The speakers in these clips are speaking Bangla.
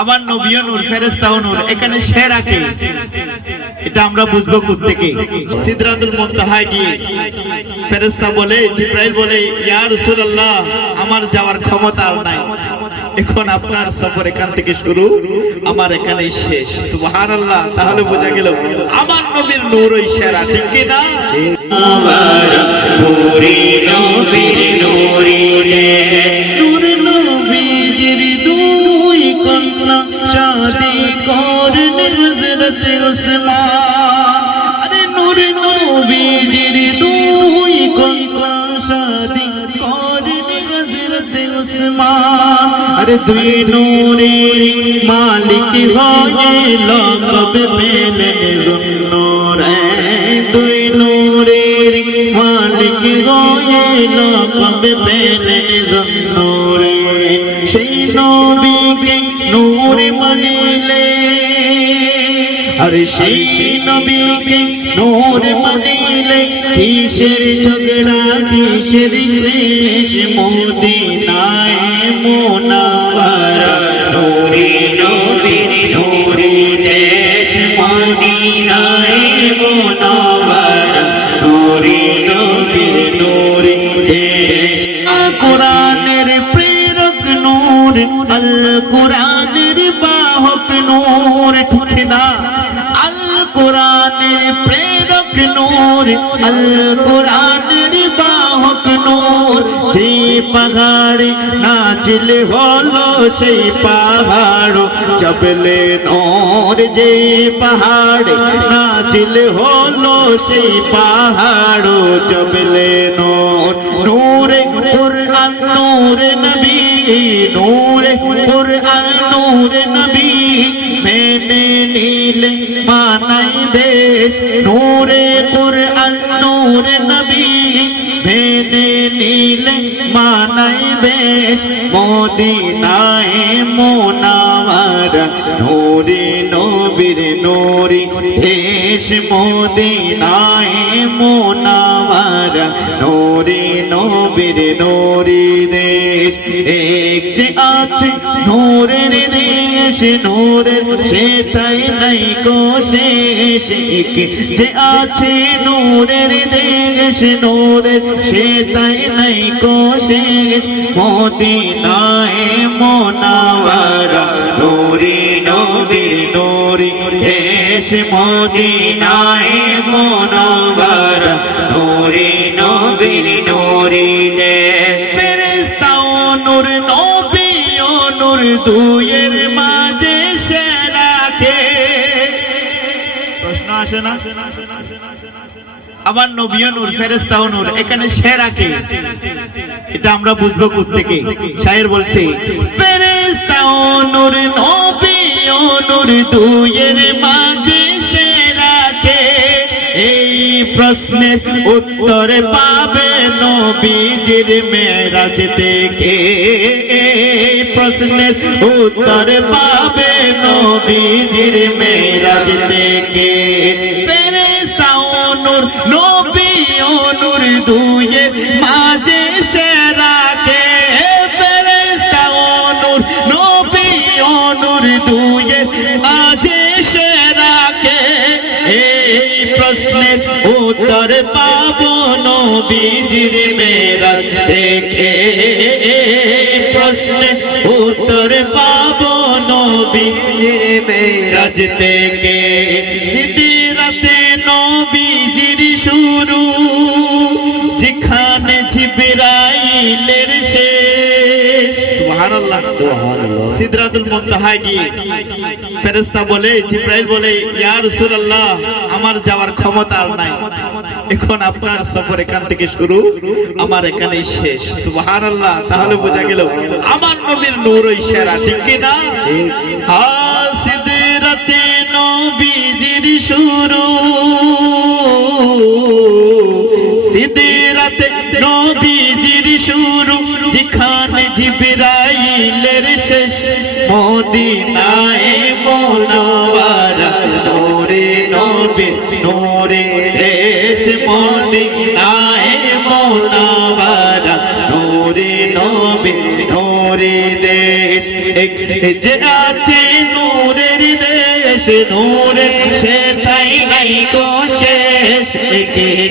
আমার নবীও নূর, ফেরেশতাও নূর, এখানে শের আঁকে, এটা আমরা বুঝবো কোত্থেকে? সিদরাতুল মুনতাহায় গিয়ে ফেরেশতা বলে, জিবরাইল বলে, ইয়া রাসূলুল্লাহ, আমার যাওয়ার ক্ষমতা আর নাই, এখন আপনার সফর এখান থেকে শুরু, আমার এখানেই শেষ। সুবহানাল্লাহ। তাহলে বোঝা গেল আমার নবীর নূর ওই সেরা, ঠিক কি না? নূর নবীজির দুই কন্যা শাদি করেন হযরত ওসমান। আরে নূর নবীজির দুই কন্যা শাদি করেন হযরত ওসমান। আরে দুই নূরের মালিক হয়ে লকব পেলেন যুন্নুরাইন। দুই নূরের মালিক হয়ে লকব পেলেন যুন্নুরাইন। সেই নবীকে নূর মানিলে, আরে সেই নবীকে নূর মানিলে, কিসের ঝগড়া কিসের ক্লেশ, মদিনায় মুনাওয়ারা নূরে নবীর নূরে দেশ, মদিনায় মুনাওয়ারা নূরে নবীর নূরে দেশ। কোরআনের প্রেরক নূর, আল কোরআনের বাহক নূর, ঠিক না? আল কোরআনের প্রেরক নূর, আল কোরআনের বাহক নূর। যে পাহাড়ে নাচলে হলো সেই পাহাড় জবলে নূর। যে পাহাড়ে নাচলে হলো সেই পাহাড় জবলে নূর। নূরে কুরআন নূরে নবী, নূরে কুরআন নূরে নবী, মেনে নিলে মানাই বেশ। নূরে কুরআন নূরে নবী, মেনে নিলে মানাই বেশ। মদিনায় মুনাওয়ারা নূরে নবীর নূরে দেশ, মদিনায় মুনাওয়ারা নূরে নবীর নূরে দেশ। এক যে আছে নূরের দেশ, নূরের সেটাই নাই কো শেষ। এক যে আছে নূরের দেশ, নূরের সেটাই নাই কো শেষ। মদিনায় মুনাওয়ারা নূরে নবীর নূরে দেশ, মদিনায় মুনাওয়ারা নূরে নবীর নূরে দেশ। ফেরেশতাও নূর, নবীও নূর, দুইয়ের মাঝে সেরা কে? প্রশ্ন আসে না? আমার নবীও নূর, ফেরেশতাও নূর, এখানে শের আঁকে, এটা আমরা বুঝবো কোত্থেকে? শায়ের বলছে, ফেরেশতাও নূর, নবীও নূর, দুইয়ের মাঝে সেরা কে? এই প্রশ্নের উত্তর পাবে নবীজির মেরাজ থেকে। এই প্রশ্নের উত্তর পাবে নবীজির মেরাজ থেকে। ফেরেশতাও নূর, নবীও নূর, দুইয়ের মাঝে সেরা কে? ফেরেশতাও নূর, নবীও নূর, দুইয়ের মাঝে সেরা কে? এই প্রশ্নের উত্তর পাবো নবীজির মেরাজ থেকে। এই প্রশ্নের উত্তর পাবো নবীজির মেরাজ থেকে। সিদরাতে নবীজির শুরু, যেখানে জিবরাইলের শেষ। সুবহানাল্লাহ। সিদরাতুল মুনতাহায় গিয়ে ফেরেশতা বলে, জিবরাইল বলে, ইয়া রাসূলুল্লাহ, আমার যাওয়ার ক্ষমতা আর নাই, এখন আপনার সফর এখান থেকে শুরু, আমার এখানেই শেষ। সুবহানাল্লাহ। তাহলে বোঝা গেল আমার নবীর নূর ওই সেরা, ঠিক কি না? সিদরাতে নবীজির শুরু, সিদরাতে নবীজির শুরু, যেখানে জিবরাইলের শেষ। মদিনায় মুনাওয়ারা নূরে নবীর নূরে দেশ, মদিনায় মুনাওয়ারা নূরে নবীর নূরে নূরে দেশ যে আছে নূরের দেশ নূরের সে তাই নাই কো শেষ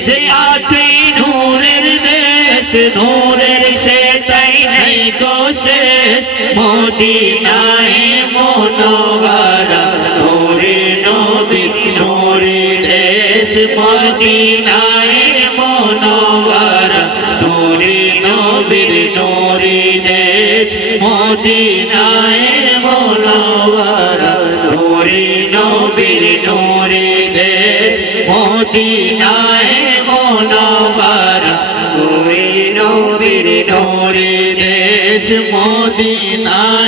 যে আছে নূরের দেশ নূরের সে তাই নাই কো শেষ মদিনায় মনোয়ারা নূরে নবী নূরে দেশ মদিনায় মনোয়ারা নূরে নবীর নূরে দেশ মদিনায় মনোয়ারা নূরে নবীর নূরে দেশ মদিনায় মনোয়ারা নূরে নবীর নূরে দেশ মদিনায়